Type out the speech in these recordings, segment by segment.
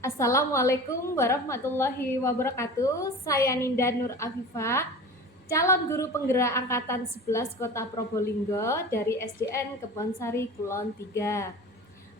Assalamualaikum warahmatullahi wabarakatuh. Saya Ninda Nur Afifah, calon guru penggerak angkatan 11 Kota Probolinggo dari SDN Kebonsari Kulon 3.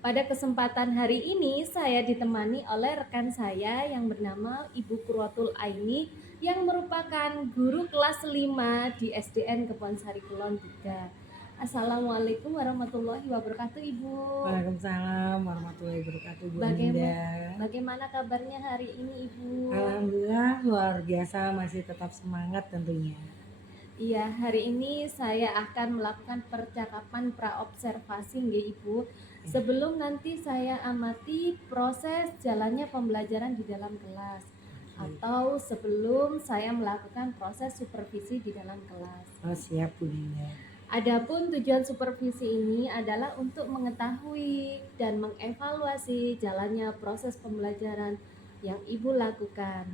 Pada kesempatan hari ini saya ditemani oleh rekan saya yang bernama Ibu Kurwatul Aini yang merupakan guru kelas 5 di SDN Kebonsari Kulon 3. Assalamualaikum warahmatullahi wabarakatuh, Ibu. Waalaikumsalam warahmatullahi wabarakatuh, Bu Bagaimana, Aninda. bagaimana kabarnya hari ini, Ibu? Alhamdulillah luar biasa, masih tetap semangat tentunya. Iya, hari ini saya akan melakukan percakapan praobservasi nggih, Ibu. Sebelum nanti saya amati proses jalannya pembelajaran di dalam kelas atau sebelum saya melakukan proses supervisi di dalam kelas. Oh siap Bu Ninda. Adapun tujuan supervisi ini adalah untuk mengetahui dan mengevaluasi jalannya proses pembelajaran yang Ibu lakukan.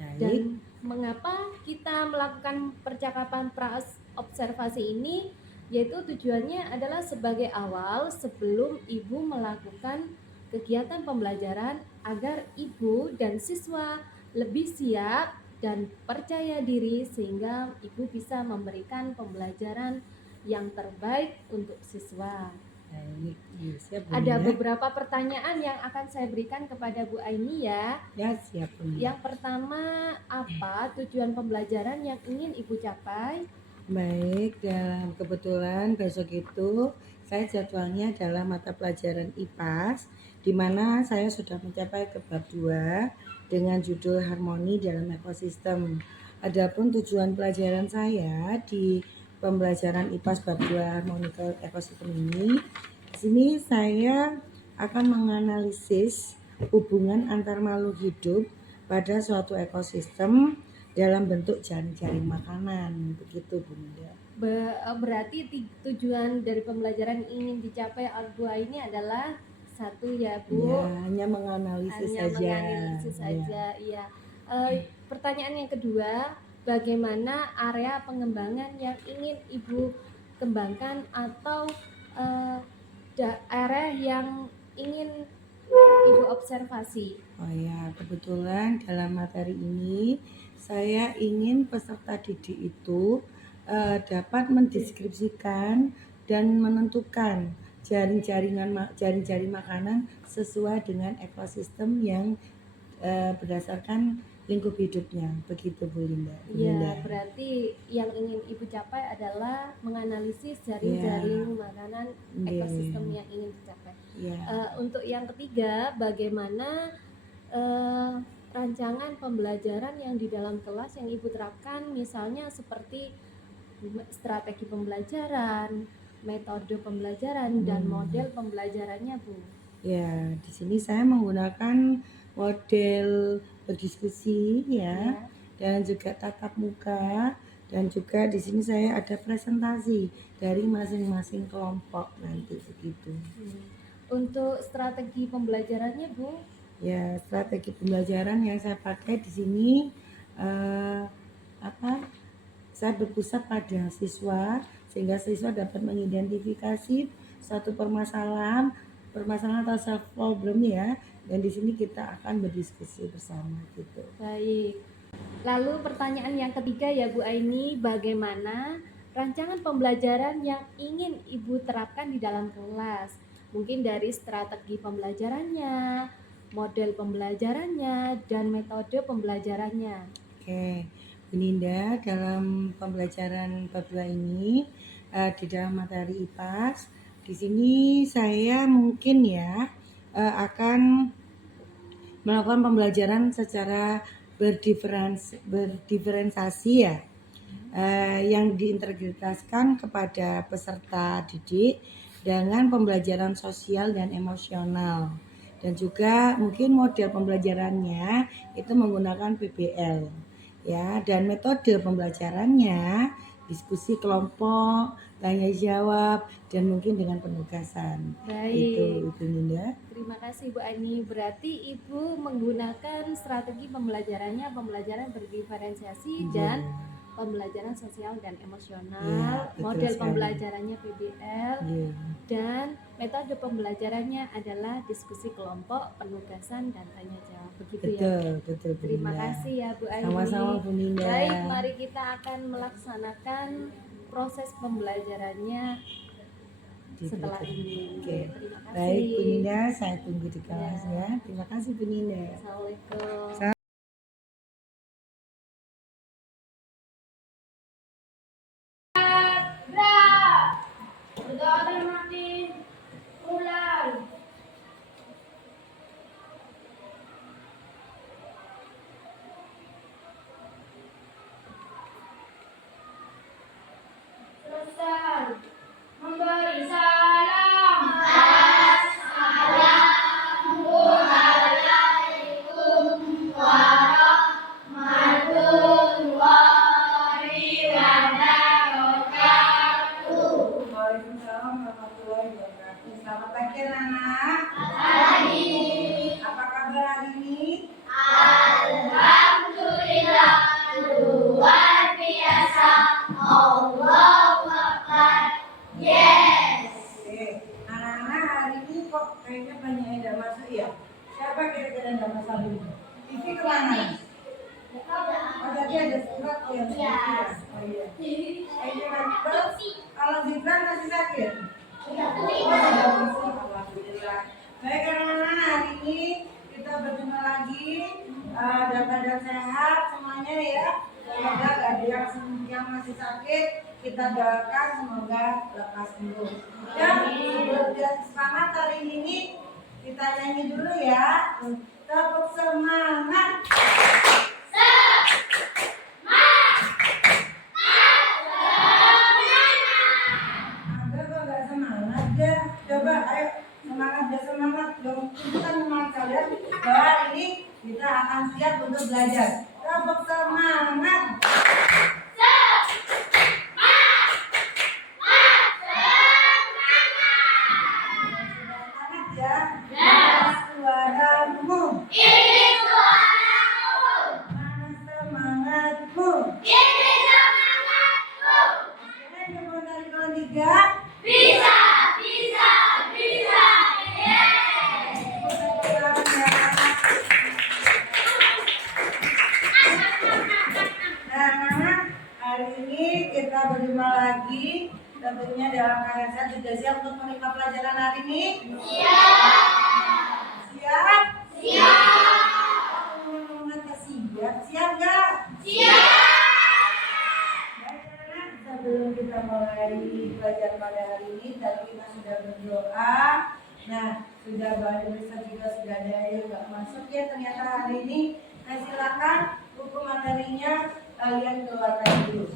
Baik, Dan mengapa kita melakukan percakapan praobservasi ini? Yaitu tujuannya adalah sebagai awal sebelum Ibu melakukan kegiatan pembelajaran agar Ibu dan siswa lebih siap dan percaya diri sehingga Ibu bisa memberikan pembelajaran yang terbaik untuk siswa. baik, iya, siap Bu Ada Ninda. beberapa pertanyaan yang akan saya berikan kepada Bu Aini ya. Ya siap Bu Ninda. Yang pertama, apa tujuan pembelajaran yang ingin Ibu capai? Baik, dalam kebetulan besok itu saya jadwalnya adalah mata pelajaran IPAS, di mana saya sudah mencapai ke bab 2 dengan judul harmoni dalam ekosistem. Adapun tujuan pelajaran saya di pembelajaran IPAS bab 2 harmoni ekosistem ini, di sini saya akan menganalisis hubungan antar makhluk hidup pada suatu ekosistem dalam bentuk jaring-jaring makanan, begitu Bunda. Berarti tujuan dari pembelajaran yang ingin dicapai Ardua ini adalah satu ya Bu, Ya, hanya menganalisis hanya saja. menganalisis Ya. saja. Iya. Pertanyaan yang kedua, bagaimana area pengembangan yang ingin Ibu kembangkan atau area yang ingin Ibu observasi? Oh ya, kebetulan dalam materi ini saya ingin peserta didik itu dapat mendeskripsikan dan menentukan jaring-jaring makanan sesuai dengan ekosistem yang berdasarkan lingkup hidupnya, begitu Bu Linda. Iya, berarti yang ingin Ibu capai adalah menganalisis jaring-jaring makanan ekosistem yang ingin dicapai. Ya. Untuk yang ketiga, bagaimana rancangan pembelajaran yang di dalam kelas yang Ibu terapkan, misalnya seperti strategi pembelajaran, metode pembelajaran, dan model pembelajarannya, Bu? Ya, di sini saya menggunakan model berdiskusi ya, dan juga tatap muka, dan juga di sini saya ada presentasi dari masing-masing kelompok nanti begitu. Untuk strategi pembelajarannya, Bu? Ya, strategi pembelajaran yang saya pakai di sini saya berpusat pada siswa sehingga siswa dapat mengidentifikasi suatu permasalahan atau self problem ya, dan di sini kita akan berdiskusi bersama gitu. Baik. Lalu pertanyaan yang ketiga ya Bu Aini, bagaimana rancangan pembelajaran yang ingin Ibu terapkan di dalam kelas? Mungkin dari strategi pembelajarannya, model pembelajarannya, dan metode pembelajarannya. Oke, Bu Ninda, dalam pembelajaran bab 2 ini di dalam materi IPAS, di sini saya mungkin ya akan melakukan pembelajaran secara berdiferensiasi ya, yang diintegrasikan kepada peserta didik dengan pembelajaran sosial dan emosional, dan juga mungkin model pembelajarannya itu menggunakan PBL ya, dan metode pembelajarannya diskusi kelompok, tanya jawab, dan mungkin dengan penugasan. Baik. Itu Ibu Ninda. Terima kasih Bu Ani. Berarti Ibu menggunakan strategi pembelajaran berdiferensiasi dan pembelajaran sosial dan emosional, Iya, betul model sekali. pembelajarannya PBL, Iya. dan metode pembelajarannya adalah diskusi kelompok, penugasan, dan tanya jawab. Begitu ya. Betul Bu Terima Ninda. kasih ya Bu Aini. Sama-sama Bu Ninda. Baik, mari kita akan melaksanakan proses pembelajarannya setelah ini. Oke. Terima kasih. Baik Bu Ninda, saya tunggu di kelas ya. Terima kasih Bu Ninda. Assalamualaikum. Memberi salam. Waalaikumsalam warahmatullahi wabarakatuh. Selamat pagi anak-anak. Apa kabar hari ini? Oke, anak-anak hari ini kok kayaknya banyak yang tidak masuk ya? Siapa kira-kira yang tidak masuk hari ini? TV kemana? Oh tadi ada surat oh yang ya. Oh iya. Kayaknya laptop. Kalau Gibran masih sakit? Oh sudah masuk. Alhamdulillah. Baik anak-anak hari ini kita berjumpa lagi dalam keadaan sehat semuanya ya. Semoga gak ada yang masih sakit. Kita doakan semoga lekas sembuh. Dan sebelum dia semangat hari ini kita nyanyi dulu ya. Tepuk semangat. Ada kok gak semangat deh. Coba ayo semangat deh semangat dong. Tunjukkan semangat kalian bahwa ini kita akan siap untuk belajar. Tepuk semangat. Semangat ya. Suaramu. Mana semangatmu? Kalian coba dari kelas 3. Nah, hari ini kita berjumpa lagi. Tentunya dalam keadaan sehat. Sudah siap untuk menerima pelajaran hari ini? Siap? Siap gak? Baik anak, sebelum kita mulai belajar pada hari ini, tadi kita sudah berdoa. Nah, sudah banyak besar juga sudah ada yang nggak masuk ya ternyata hari ini. Nah, silakan buku materinya kalian keluarkan dulu.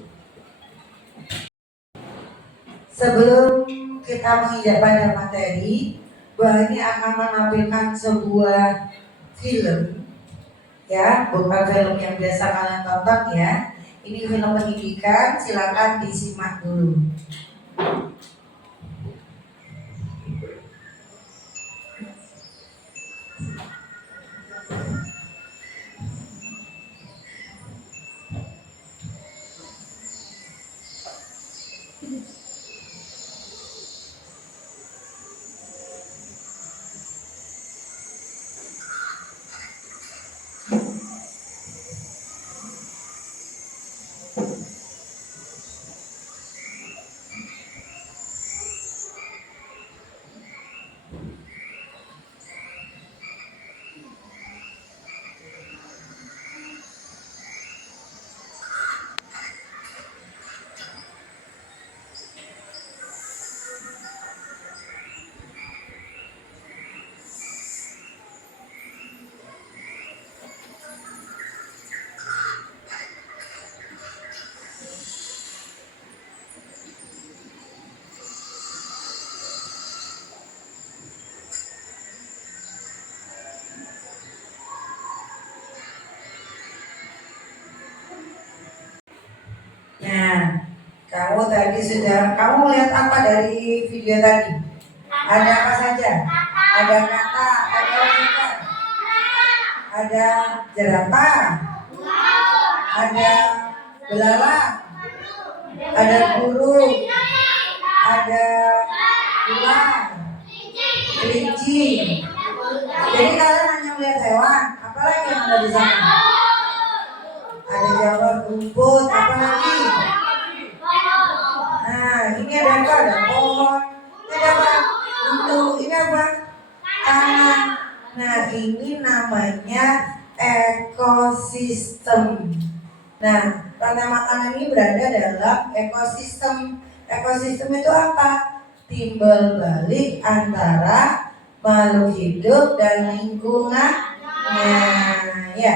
Sebelum kita menginjak pada materi, bahwa ini akan menampilkan sebuah film, ya, bukan film yang biasa kalian tonton ya. Ini film pendidikan, silakan disimak dulu. Nah, kamu tadi sudah, kamu melihat apa dari video tadi? Ada apa saja? Ada kata, ada wanita, ada jerapah, ada belalang, ada burung, ada ular, kelinci. Jadi kalian hanya melihat hewan, apalagi yang ada di sana? Ada jamur rumput, apa lagi? Nah, ini ada apa? Ada pohon. Ini ada apa? Untuk ini apa? Tanah. Nah, ini namanya ekosistem. Nah, rantai makanan ini berada dalam ekosistem. Ekosistem itu apa? Timbal balik antara makhluk hidup dan lingkungannya, ya.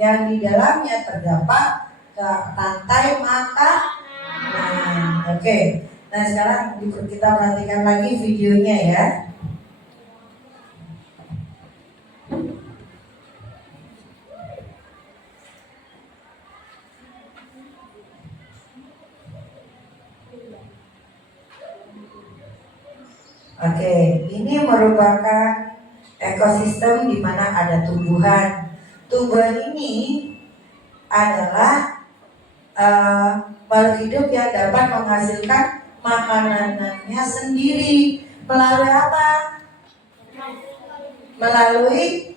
Yang di dalamnya terdapat rantai makanan. Oke. Nah, sekarang kita perhatikan lagi videonya ya. Oke, ini merupakan ekosistem di mana ada tumbuhan. Tumbuhan ini adalah makhluk hidup yang dapat menghasilkan makanannya sendiri melalui apa? Melalui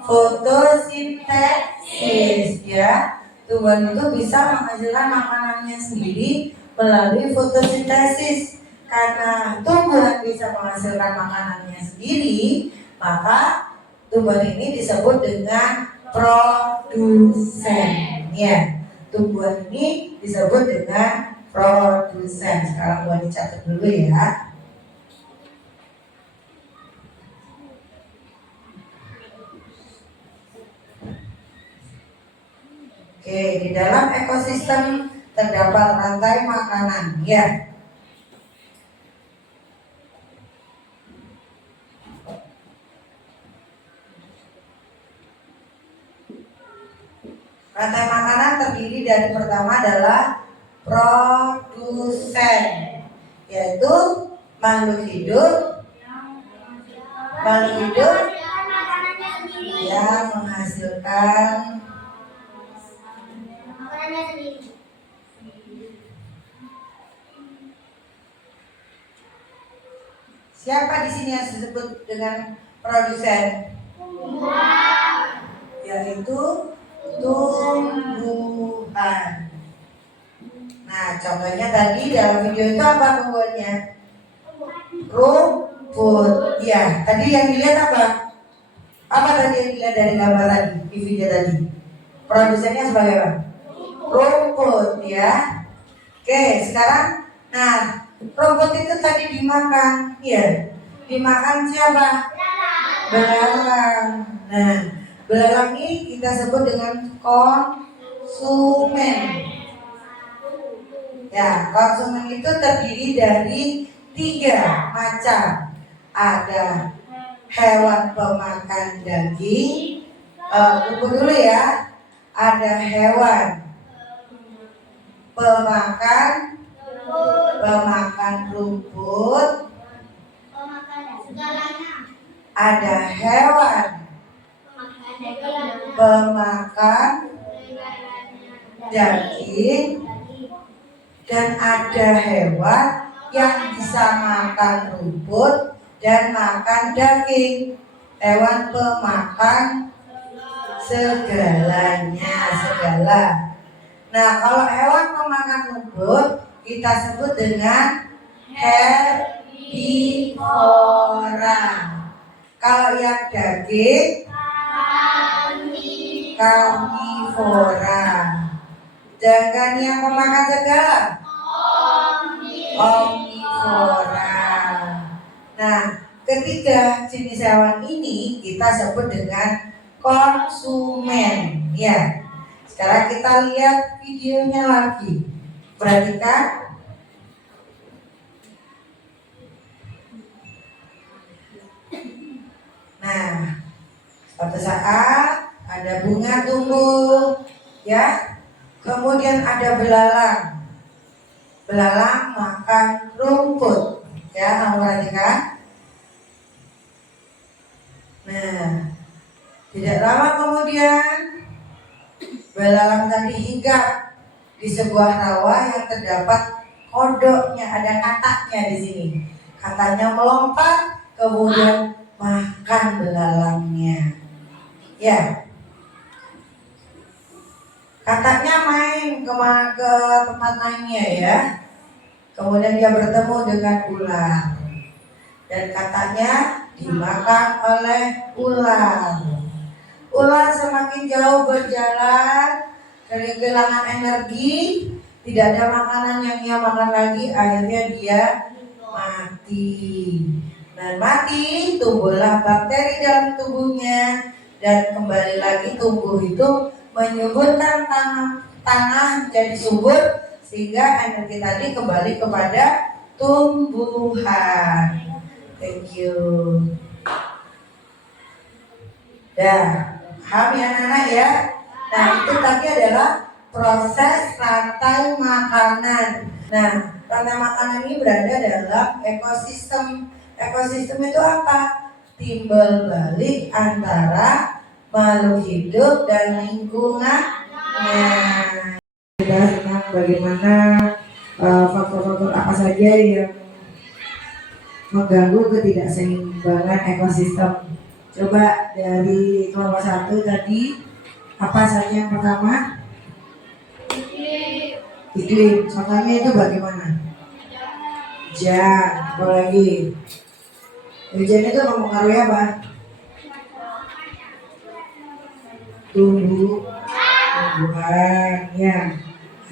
fotosintesis, ya. Tumbuhan itu bisa menghasilkan makanannya sendiri melalui fotosintesis. Karena tumbuhan bisa menghasilkan makanannya sendiri, maka tumbuhan ini disebut dengan produsen, ya. Tumbuhan ini disebut dengan produsen. Sekarang boleh dicatat dulu ya. Oke, di dalam ekosistem terdapat rantai makanan, ya. Rantai makanan terdiri dari pertama adalah produsen, yaitu makhluk hidup yang menghasilkan siapa di sini yang disebut dengan produsen? Yaitu tumbuhan. Nah, contohnya tadi dalam video itu apa tumbuhannya? Rumput. Ya, tadi yang dilihat apa? Apa tadi yang dilihat dari gambar tadi di video tadi? Produsennya sebagai apa? Rumput, ya. Oke, sekarang, nah, rumput itu tadi dimakan, ya. Dimakan siapa? Belalang. Nah, belalang ini kita sebut dengan konsumen. Ya, konsumen itu terdiri dari 3 macam. Ada hewan pemakan daging. Tunggu dulu ya. Ada hewan pemakan rumput. Ada hewan pemakan daging, dan ada hewan yang bisa makan rumput dan makan daging. Hewan pemakan segala. Nah, kalau hewan pemakan rumput kita sebut dengan herbivora. Kalau yang daging karnivora. Sedangkan yang pemakan segala omnivora. Nah, ketiga jenis hewan ini kita sebut dengan konsumen, ya. Sekarang kita lihat videonya lagi. Perhatikan. Nah, suatu saat ada bunga tumbuh, ya. Kemudian ada belalang. Belalang makan rumput, ya. Kamu perhatikan. Nah, tidak lama kemudian belalang tadi hinggap di sebuah rawa yang terdapat kodoknya, ada katanya di sini. Katanya melompat, kemudian makan belalangnya. Ya, katanya main ke tempat mainnya ya. Kemudian dia bertemu dengan ular. Dan katanya dimakan oleh ular. Ular semakin jauh berjalan, kehilangan energi, tidak ada makanan yang ia makan lagi, akhirnya dia mati. Dan mati, tumbuhlah bakteri dalam tubuhnya, dan kembali lagi tumbuh itu menyuburkan tanah jadi subur, sehingga energi tadi kembali kepada tumbuhan. Thank you. Paham ya anak-anak ya? Nah, itu tadi adalah proses rantai makanan. Nah, rantai makanan ini berada dalam ekosistem. Ekosistem itu apa? Timbal balik antara makhluk hidup dan lingkungannya. Kita tentang bagaimana faktor-faktor apa saja yang mengganggu ketidakseimbangan ekosistem. Coba dari kelompok 1 tadi, apa saja yang pertama? Iklim. Contohnya itu bagaimana? Hujan. Apa lagi? Hujan itu mempengaruhi apa? Tumbuhan. Ya.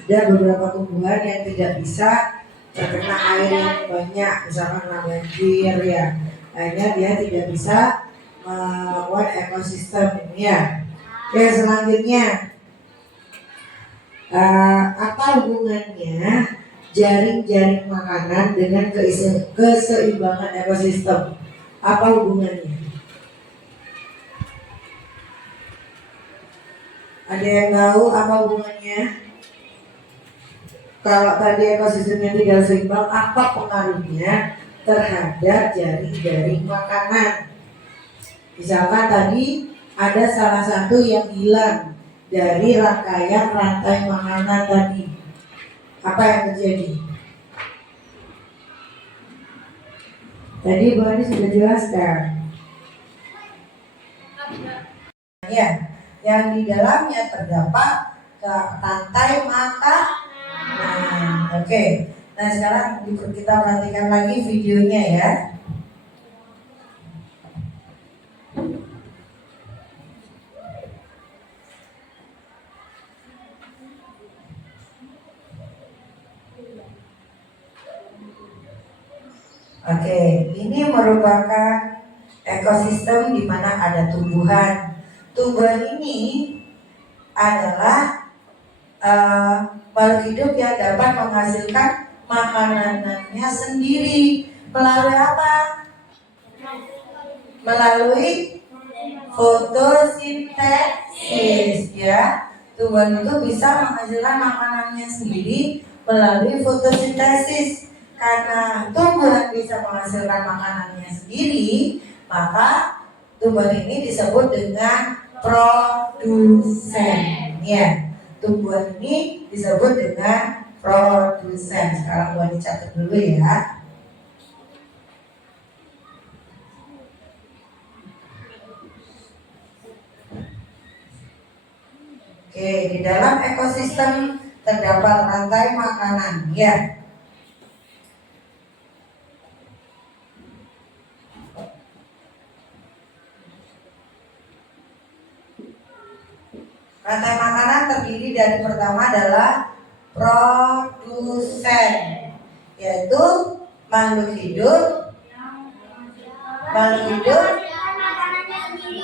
Ada beberapa tumbuhan yang tidak bisa terkena air yang banyak, misalkan banjir ya. Akhirnya dia tidak bisa melakukan ekosistem ya. Oke, selanjutnya apa hubungannya jaring-jaring makanan dengan keseimbangan ekosistem? Apa hubungannya? Ada yang tahu apa hubungannya? Kalau tadi ekosistemnya tidak seimbang, apa pengaruhnya terhadap jaring-jaring makanan? Misalkan tadi ada salah satu yang hilang dari rangkaian rantai makanan tadi. Apa yang terjadi? Tadi Bu Adi sudah jelaskan. Ya, yang di dalamnya terdapat rantai makanan. Oke. Nah, sekarang kita perhatikan lagi videonya ya. Oke, ini merupakan ekosistem di mana ada tumbuhan. Tumbuhan ini adalah makhluk hidup yang dapat menghasilkan makanannya sendiri melalui apa? Melalui fotosintesis ya. Tumbuhan itu bisa menghasilkan makanannya sendiri melalui fotosintesis. Karena tumbuhan bisa menghasilkan makanannya sendiri, maka tumbuhan ini disebut dengan produsen. Ya, tumbuhan ini disebut dengan produsen. Sekarang gua dicatat dulu ya. Oke, di dalam ekosistem terdapat rantai makanan. Ya. Rantai makanan terdiri dari pertama adalah produsen, yaitu makhluk hidup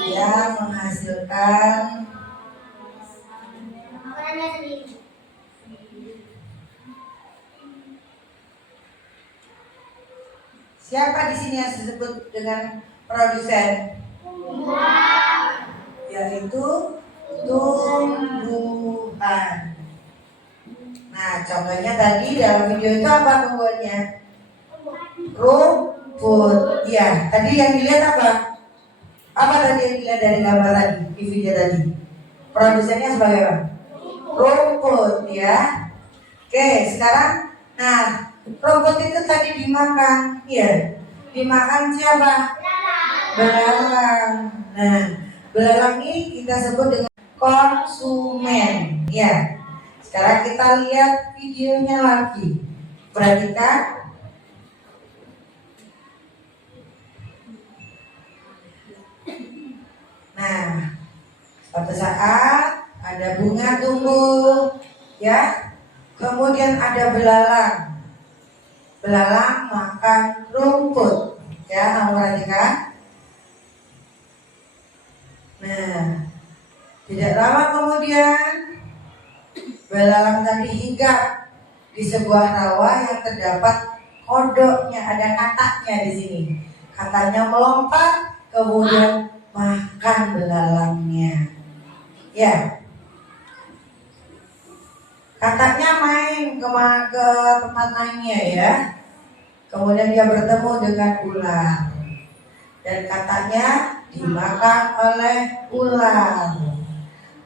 yang menghasilkan makanannya sendiri. Siapa di sini yang disebut dengan produsen? Yaitu tumbuhan. Nah, contohnya tadi dalam video itu apa tumbuhannya? Rumput. Ya, tadi yang dilihat apa? Apa tadi yang dilihat dari gambar tadi di video tadi? Produsennya sebagai apa? Rumput ya. Oke, sekarang, nah, rumput itu tadi dimakan, ya. Dimakan siapa? Belalang. Nah, belalang ini kita sebut dengan konsumen, ya. Sekarang kita lihat videonya lagi. Perhatikan. Nah, suatu saat ada bunga tumbuh, ya. Kemudian ada belalang. Belalang makan rumput, ya. Kamu perhatikan. Nah, tidak lama kemudian belalang tadi hinggap di sebuah rawa yang terdapat kodoknya, ada kataknya di sini. Katanya melompat, kemudian makan belalangnya. Ya, kataknya main ke tempat lainnya ya. Kemudian dia bertemu dengan ular dan katanya dimakan oleh ular.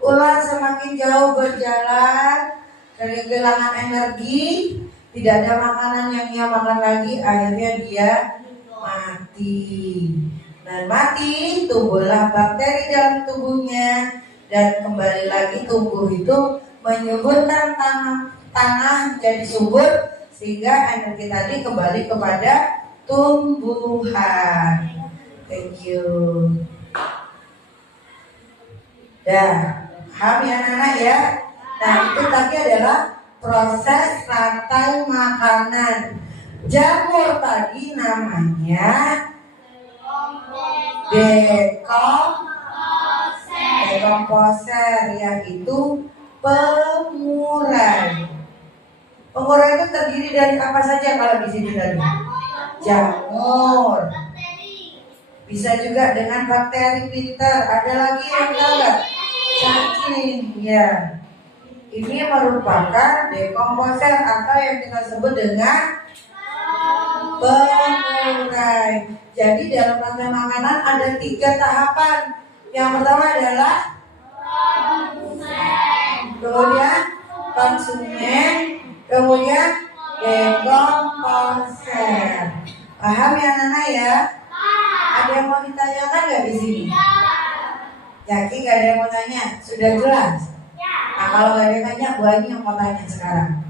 Ular semakin jauh berjalan, kehilangan energi, tidak ada makanan yang ia makan lagi, akhirnya dia mati. Dan mati, tumbuhlah bakteri dalam tubuhnya dan kembali lagi tumbuh itu menyuburkan tanah jadi subur sehingga energi tadi kembali kepada tumbuhan. Thank you. Paham ya anak-anak ya? Nah, itu tadi adalah proses rantai makanan. Jamur tadi namanya dekomposer, yaitu pengurai. Pengurai itu terdiri dari apa saja kalau di sini tadi? Jamur. Bisa juga dengan bakteri pinter. Ada lagi yang enggak? Cacing, ya. Ini merupakan dekomposer atau yang kita sebut dengan pengurai. Jadi dalam rantai makanan ada 3 tahapan. Yang pertama adalah konsumen, kemudian dekomposer. Paham ya anak-anak ya? Ada yang mau ditanyakan nggak di sini? Yakin nggak ada yang mau tanya? Sudah jelas? Nah, kalau nggak ada yang tanya, buahnya yang mau tanya sekarang.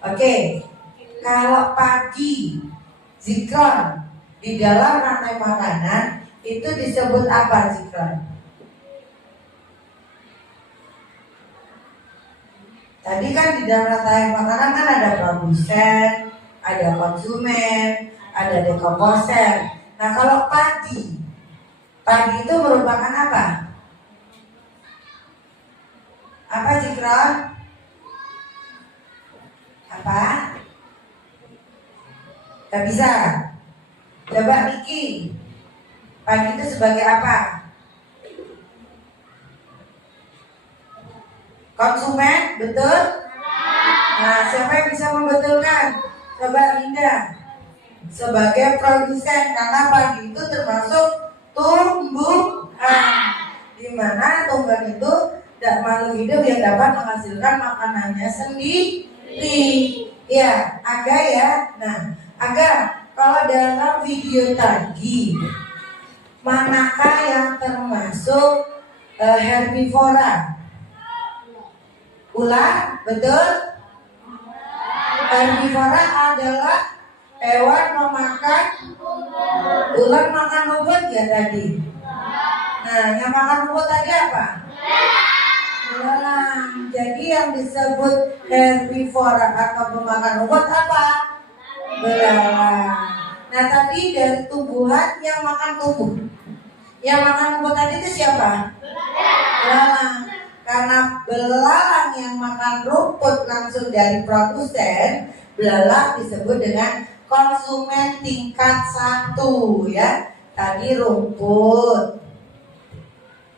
Oke, kalau pagi zikron di dalam rantai makanan itu disebut apa zikron? Tadi kan di dalam rantai makanan kan ada produsen, ada konsumen, ada dekomposer. Nah, kalau padi itu merupakan apa? Apa zikron? Apa? Gak bisa. Coba Niki, padi itu sebagai apa? Konsumen, betul? Nah, siapa yang bisa membetulkan? Coba Linda. Sebagai produsen, karena padi itu termasuk tumbuhan, di mana tumbuhan itu makhluk hidup yang dapat menghasilkan makanannya sendiri. Ya, Aga ya. Nah, Aga, kalau dalam video tadi, manakah yang termasuk herbivora? Ular, betul? Herbivora adalah hewan memakan, ular makan rumput ya tadi. Nah, yang makan rumput tadi apa? Belalang. Jadi yang disebut herbivora atau pemakan rumput apa? Belalang. Nah, tadi dari tumbuhan yang makan tumbuh. Yang makan rumput tadi itu siapa? Belalang. Karena belalang yang makan rumput langsung dari produsen, belalang disebut dengan konsumen tingkat 1 ya. Tadi rumput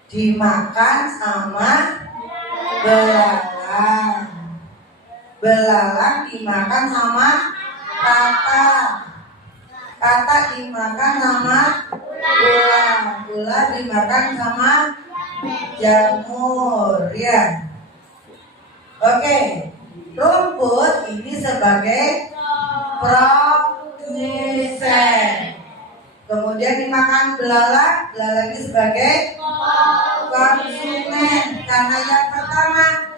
dimakan sama belalang. Belalang dimakan sama katak. Katak dimakan sama ular. Ular dimakan sama jamur ya. Oke. Rumput ini sebagai produsen. Kemudian dimakan belalang, belalang ini sebagai konsumen. Karena yang pertama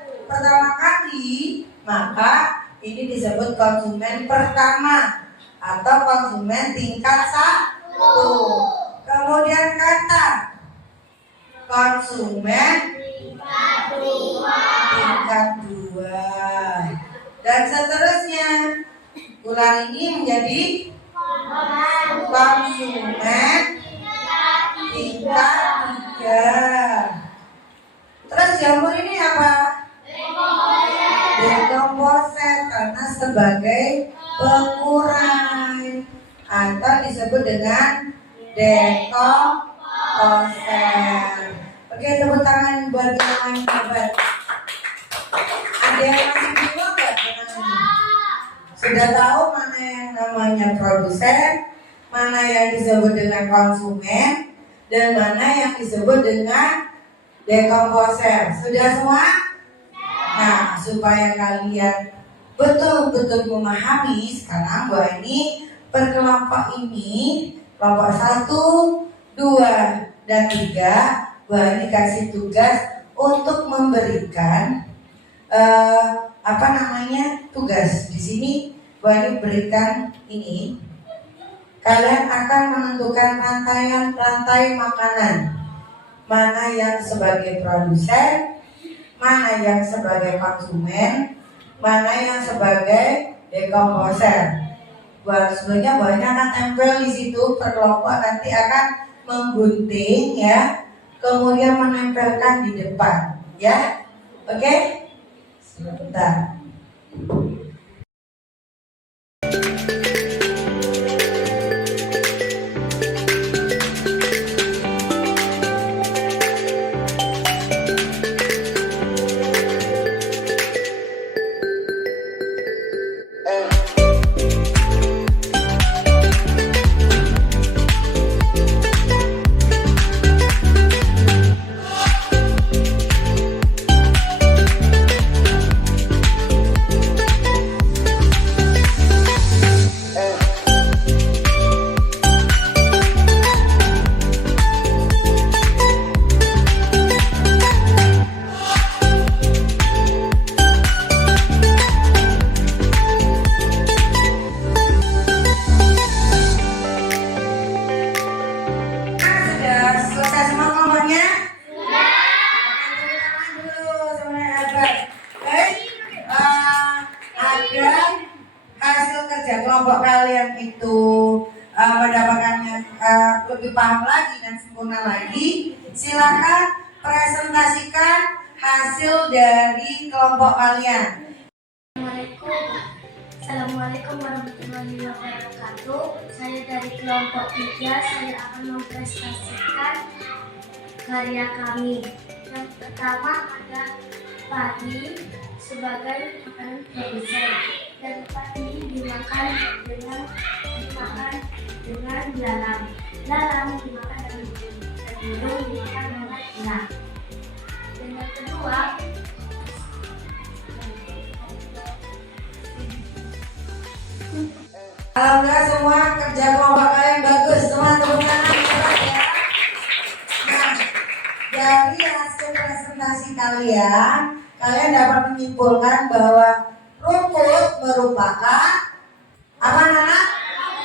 kali, maka ini disebut konsumen pertama atau konsumen tingkat 1. Kemudian kata konsumen tingkat 2 dan seterusnya. Ular ini menjadi konsumen tingkat 3. Terus jamur ini apa? Dekomposer, karena sebagai pengurai atau disebut dengan dekomposer. Oke, tepuk tangan buat yang hebat. Ada yang masih bingung nggak? Sudah tahu mana yang namanya produsen, mana yang disebut dengan konsumen, dan mana yang disebut dengan dekomposer. Sudah semua? Nah, supaya kalian betul-betul memahami sekarang bahwa ini per kelompok ini, kelompok 1, 2, dan 3, bahwa ini kasih tugas untuk memberikan tugas di sini. Bahwa ini berikan ini, kalian akan menentukan rantai makanan, mana yang sebagai produsen, mana yang sebagai konsumen, mana yang sebagai dekomposer. Sebenarnya banyak kan tempel di situ per kelompok, nanti akan menggunting ya, kemudian menempelkan di depan ya. Oke? Sebentar. Kelompok kalian itu mendapatkannya lebih paham lagi dan sempurna lagi, silakan presentasikan hasil dari kelompok kalian. Assalamualaikum warahmatullahi wabarakatuh. Saya dari kelompok 3, saya akan mempresentasikan karya kami. Yang pertama ada padi sebagai makanan produsen, dan padi dimakan dengan belalang. Belalang dimakan dengan burung, dan burung dimakan dengan elang. Dan yang kedua, Alhamdulillah semua kerja kelompok kalian bagus, teman-teman ya. Nah, dari hasil presentasi kalian dapat menyimpulkan bahwa rumput merupakan apa anak?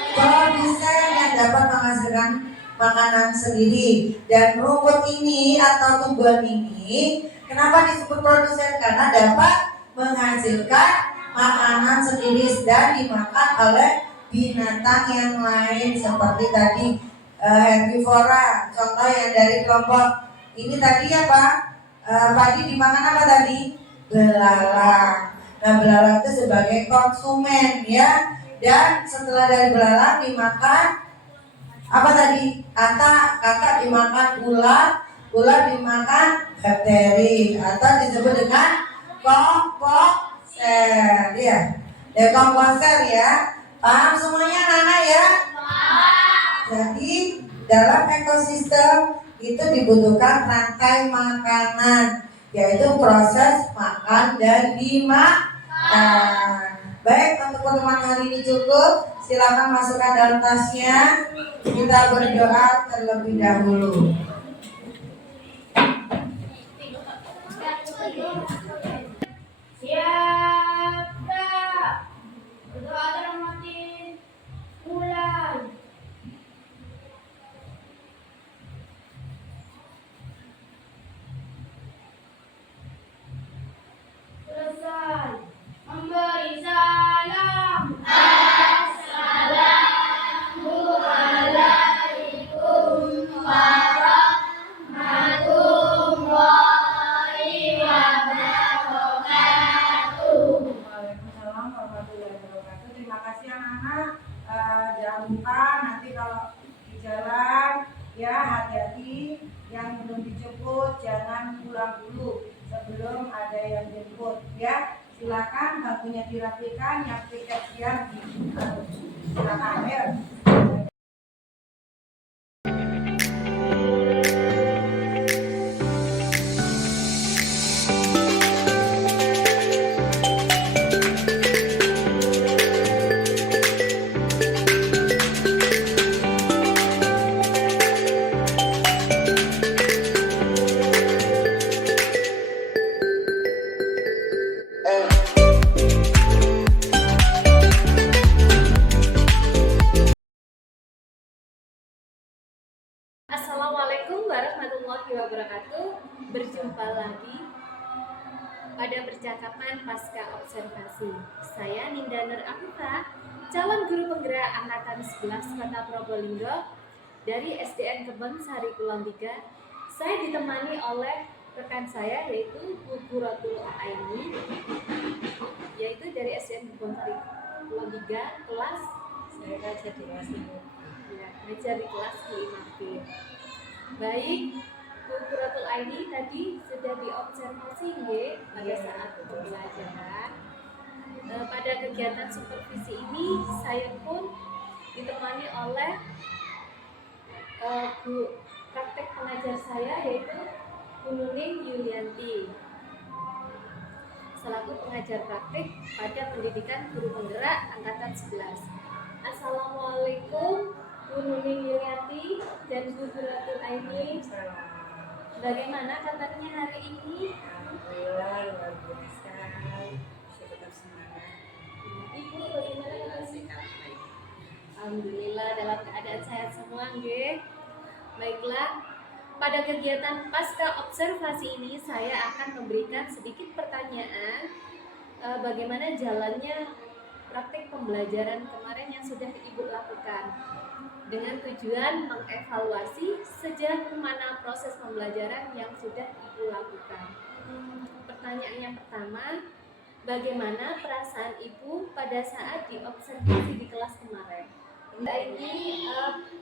Produsen yang dapat menghasilkan makanan sendiri. Dan rumput ini atau tumbuhan ini kenapa disebut produsen? Karena dapat menghasilkan makanan sendiri dan dimakan oleh binatang yang lain seperti tadi herbivora. Contoh yang dari kelompok ini tadi apa? Padi dimakan apa tadi? Belalang. Nah, belalang itu sebagai konsumen ya. Dan setelah dari belalang dimakan apa tadi? Kata dimakan ular dimakan bakteri atau disebut dengan komposer ya. Dekomposer ya. Paham semuanya anak-anak ya? Jadi dalam ekosistem itu dibutuhkan rantai makanan, yaitu proses makan dan dimakan. Nah, baik untuk pertemuan hari ini cukup. Silakan masukkan dalam tasnya. Kita berdoa terlebih dahulu. Siapa berdoa terhormatin mulai. Selesai memberi salam. Assalamualaikum warahmatullahi wabarakatuh. Waalaikumsalam warahmatullahi wabarakatuh. Terima kasih anak-anak. Jangan lupa nanti kalau di jalan ya hati-hati. Yang belum dijemput jangan pulang dulu sebelum ada yang jemput ya. Silakan bangkunya dirapikan, yang tiket siap silakan ya. Assalamualaikum warahmatullahi wabarakatuh. Berjumpa lagi pada percakapan pasca observasi. Saya Ninda Nur Afifah, calon guru penggerak angkatan 11 Kota Probolinggo dari SDN Kebon Sari Kulon 3. Saya ditemani oleh rekan saya yaitu Bu Quratul Aini, yaitu dari SDN Kebon Sari Kulon 3 kelas Saya ngajar di kelas ini. ya, ngajar di kelas 5B. Baik, Bu Quratul Aini tadi sudah diobservasi pada saat pembelajaran. Pada kegiatan supervisi ini saya pun ditemani oleh Bu praktek pengajar saya yaitu Bu Nuning Yulianti selaku pengajar praktik pada pendidikan guru penggerak angkatan 11. Assalamualaikum Bu Nuning Yulianti dan Bu Quratul Aini. Bagaimana kabarnya hari ini? Alhamdulillah luar biasa. Bisa tetap semangat. Ibu bagaimana kabarnya? Alhamdulillah dalam keadaan sehat semua, nggih. Baiklah, pada kegiatan pasca observasi ini saya akan memberikan sedikit pertanyaan bagaimana jalannya praktik pembelajaran kemarin yang sudah Ibu lakukan dengan tujuan mengevaluasi sejauh mana proses pembelajaran yang sudah Ibu lakukan. Pertanyaan yang pertama, bagaimana perasaan Ibu pada saat diobservasi di kelas kemarin? Ini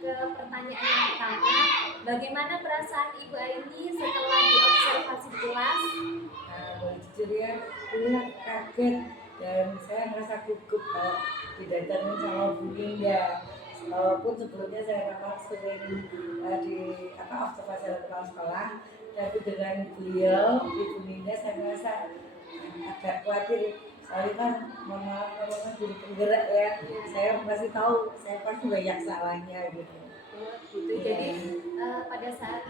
ke pertanyaan yang pertama, bagaimana perasaan Ibu Aini setelah diobservasi di kelas? Boleh jujur ya, ini kaget dan saya merasa gugup kalau didatangin sama Bu Linda. Walaupun sebelumnya saya memang sering di observasi dalam sekolah, tapi dengan beliau, Ibu Linda, saya merasa agak khawatir. Soalnya kan mama guru penggerak ya, saya pasti tahu, saya pasti banyak salahnya gitu. Gitu. Jadi pada saat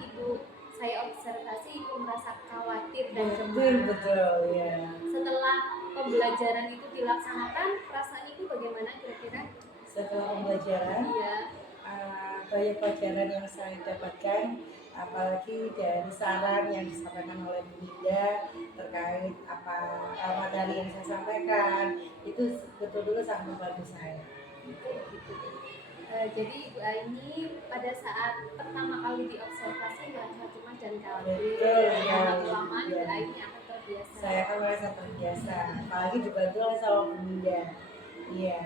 saya observasi Ibu merasa khawatir dan cemas. Betul ya. Setelah pembelajaran itu dilaksanakan, perasaan Ibu bagaimana kira-kira? Setelah pembelajaran, Iya. banyak pelajaran yang saya dapatkan, apalagi dari saran yang disampaikan oleh Bu Linda terkait materi yang saya sampaikan, itu betul-betul sangat membantu saya. Gitu. Jadi Ibu Aini pada saat pertama kali diobservasi merasa cemas dan khawatir. Betul, ya. Lama-lama Ibu Ya. Aini akan terbiasa. Saya akan merasa terbiasa, apalagi dibantu oleh sama Bu Linda. Iya.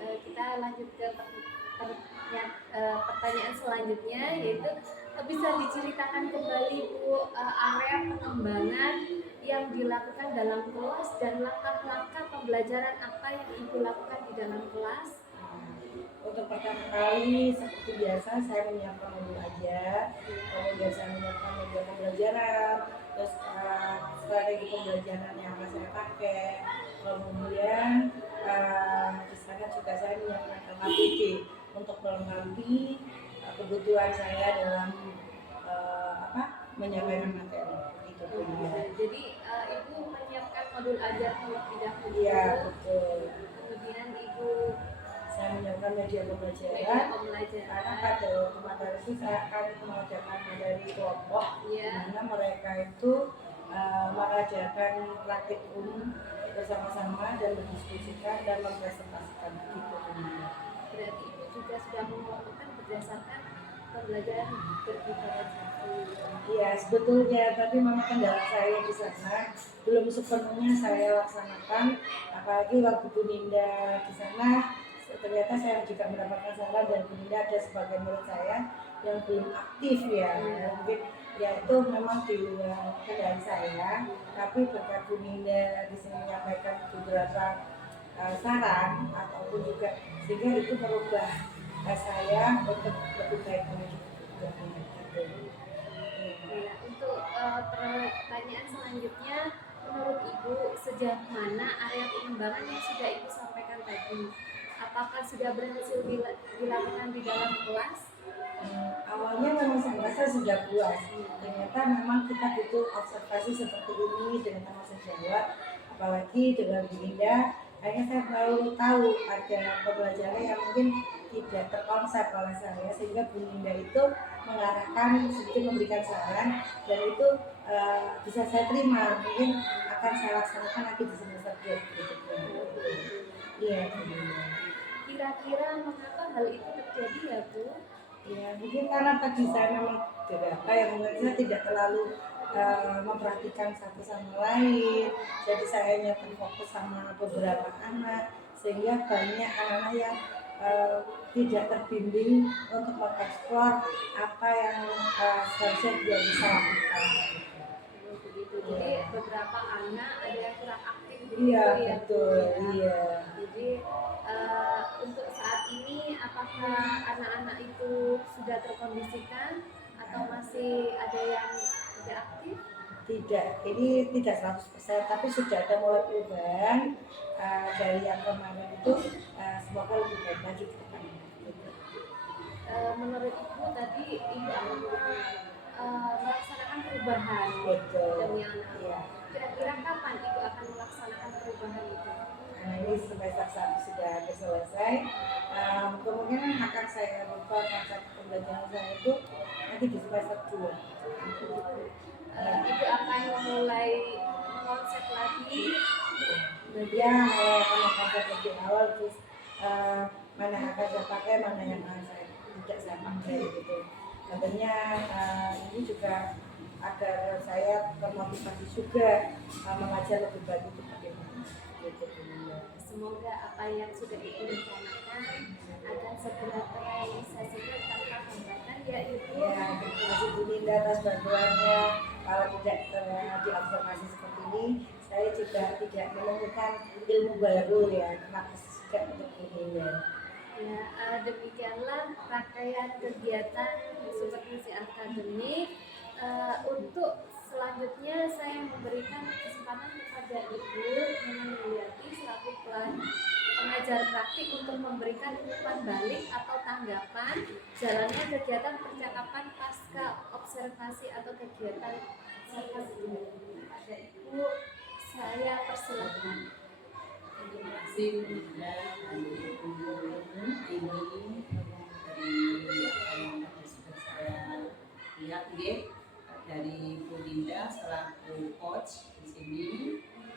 Kita lanjut ke pertanyaan selanjutnya, yaitu bisa diceritakan kembali Bu area pengembangan yang dilakukan dalam kelas dan langkah-langkah pembelajaran apa yang Ibu lakukan di dalam kelas? Untuk pertama kali seperti biasa saya menyiapkan modul aja, kemudian saya menyiapkan media pembelajaran, terus strategi pembelajaran yang akan saya pakai, kemudian di sana juga saya menyiapkan LKPD untuk melengkapi kebutuhan saya dalam menyampaikan materi gitu. Jadi ibu menyiapkan modul ajar terlebih dahulu. Iya betul. Kemudian ibu Saya menyiapkan media media pembelajaran pembelajaran. karena pada waktu materi itu saya akan mengadakan materi kelompok Iya. di mana mereka itu mengajarkan praktikum bersama-sama dan mendiskusikan dan mempresentasikan gitu. Berarti ibu juga sudah mengelompokkan berdasarkan pembelajaran berdiferensiasi. Iya sebetulnya, tapi memang kendala saya di sana belum sepenuhnya saya laksanakan, apalagi waktu Bu Ninda di sana ternyata saya juga mendapatkan saran dari Bu Ninda ada sebagian murid saya yang belum aktif ya, mungkin ya itu memang di luar kendali saya, tapi berkat Bu Ninda di sini menyampaikan beberapa saran ataupun juga sehingga itu merubah saya untuk lebih baik lagi gitu. Ya, untuk pertanyaan selanjutnya, menurut ibu sejauh mana area pengembangan yang sudah ibu sampaikan tadi? Apakah sudah berhasil dilakukan di dalam kelas? Awalnya memang saya merasa sudah puas. Ternyata memang kita butuh observasi seperti ini dengan tema sejawat, apalagi dengan Bu Indah. Akhirnya saya baru tahu ada pembelajaran yang mungkin tidak terkonsep oleh saya, sehingga Bu Indah itu mengarahkan sedikit memberikan saran dan itu bisa saya terima, mungkin akan saya laksanakan nanti di semester 2 gitu. Iya, Bu Indah. Kira-kira mengapa hal itu terjadi ya Bu? Ya, mungkin karena tadi saya memang beberapa yang mungkin saya tidak terlalu memperhatikan satu sama lain, jadi saya hanya terfokus sama beberapa anak, sehingga banyak anak-anak yang tidak terbimbing untuk mengeksplor apa yang seharusnya dia bisa lakukan. Begitu. Jadi beberapa anak ada yang kurang aktif begitu Iya ya Bu? betul, iya. Jadi untuk saat ini apakah anak-anak itu sudah terkondisikan atau masih ada yang tidak aktif? Tidak, ini tidak 100%, tapi sudah ada mulai perubahan dari yang kemarin itu, semoga lebih baik lagi ke depan. Menurut ibu tadi ibu akan melaksanakan perubahan Betul. demi anak. Iya. Kira-kira kapan ibu akan melaksanakan perubahan itu? Nah, ini semester 1 sudah hampir selesai. Kemungkinan akan saya buka konsep pembelajaran saya itu nanti di semester 2. Ibu akan memulai mengonsep lagi Ya, mulai akan konsep lebih awal, terus mana yang akan saya pakai, mana yang tidak saya pakai gitu. Tentunya ini juga agar saya termotivasi juga mengajar lebih baik itu bagaimana gitu. semoga apa yang sudah ibu rencanakan akan segera terrealisasikan tanpa hambatan ya ibu. Ya, terima kasih Bu Linda atas bantuannya. Kalau tidak diobservasi seperti ini, saya juga tidak menemukan ilmu baru ya. Terima kasih juga untuk Bu Linda. Ya, demikianlah rangkaian kegiatan supervisi akademik. Untuk selanjutnya saya memberikan kesempatan kepada Ibu Neneng Yuliati selaku pengajar praktik untuk memberikan umpan balik atau tanggapan jalannya kegiatan percakapan pasca observasi atau kegiatan observasi. Pada Ibu, saya persilakan. Terima kasih Bu Linda dan Ibu ini dari apa yang tadi sudah saya lihat dari Bu Linda selaku coach di sini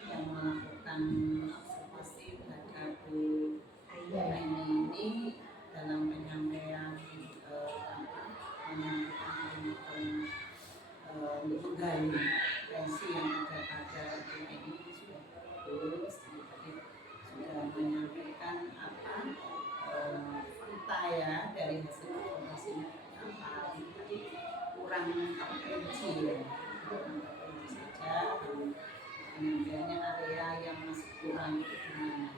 yang melakukan observasi terhadap Bu Aini ini dalam penyampaian untuk menggali potensi yang ada pada Bu Aini sudah bagus. Sudah menyampaikan fakta ya dari hasil observasi apa tadi kurang terperinci ya, saja dan penyampaiannya area yang masih kurang itu di mana.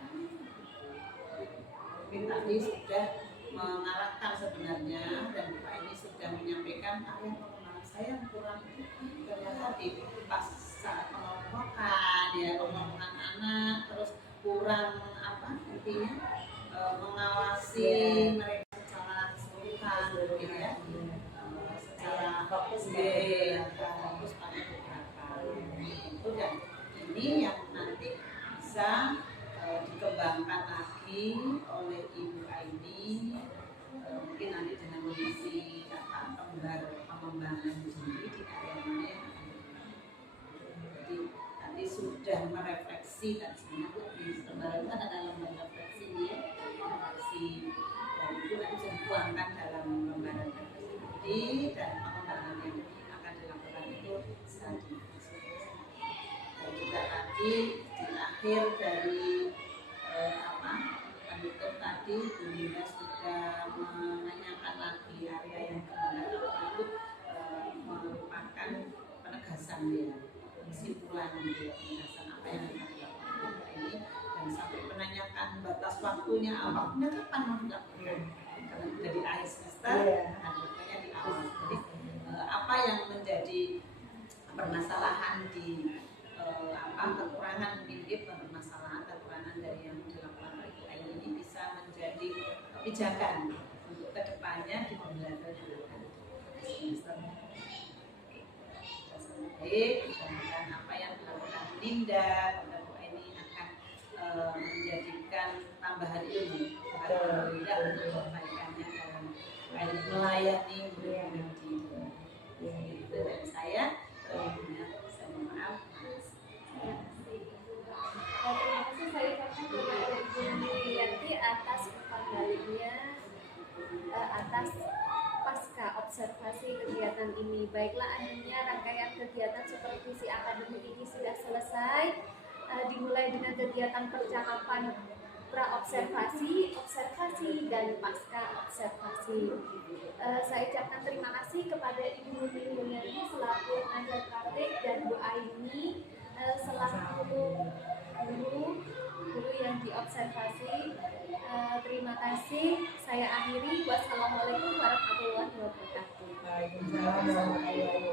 Mungkin tadi sudah menemukan area pengembangan saya yang kurang ternyata di pas saat pengelompokan ya, pengelompokan anak, terus kurang apa intinya mengawasi mereka secara keseluruhan gitu ya, secara fokus pada beberapa itu, dan ini yang nanti bisa dikembangkan lagi oleh Ibu Aini, mungkin nanti dengan mengisi pengembangan diri di area mana yang jadi nanti sudah merefleksi, dan sebenarnya di lembaga itu kan ada lembaga refleksi ya, refleksi itu nanti bisa dituangkan dalam lembaga refleksi dan pengembangan yang akan dilakukan itu bisa dan juga tadi di akhir dari penutup tadi Bu Linda sudah menanyakan lagi area yang kembali itu merupakan penegasan ya, kesimpulan ya, penegasan apa yang akan dilakukan ini, dan sampai menanyakan batas waktunya awalnya kapan mau dilakukan, karena dari akhir semester akan dilakukannya di awal. Jadi apa yang menjadi permasalahan di kekurangan kekurangan dari yang dilakukan oleh Ibu Aini ini bisa menjadi pijakan untuk kedepannya di pembelajaran semester. Baik, mudah-mudahan apa yang dilakukan Bu Linda dan Bu Aini akan menjadikan tambahan ilmu bagi Linda untuk perbaikannya dalam melayani guru di itu dari saya. Terima kasih saya ucapkan kepada Ibu Yulianti atas penggalinya atas pasca observasi kegiatan ini. Baiklah, akhirnya rangkaian kegiatan supervisi akademik ini sudah selesai. Dimulai dengan kegiatan percakapan pra-observasi, observasi, dan pasca observasi. Saya ucapkan terima kasih kepada Ibu Yulianti selaku pengajar praktik dan Bu Aini selaku guru yang diobservasi. Terima kasih. Saya akhiri. Wassalamualaikum warahmatullahi wabarakatuh. Waalaikumsalam warahmatullahi wabarakatuh.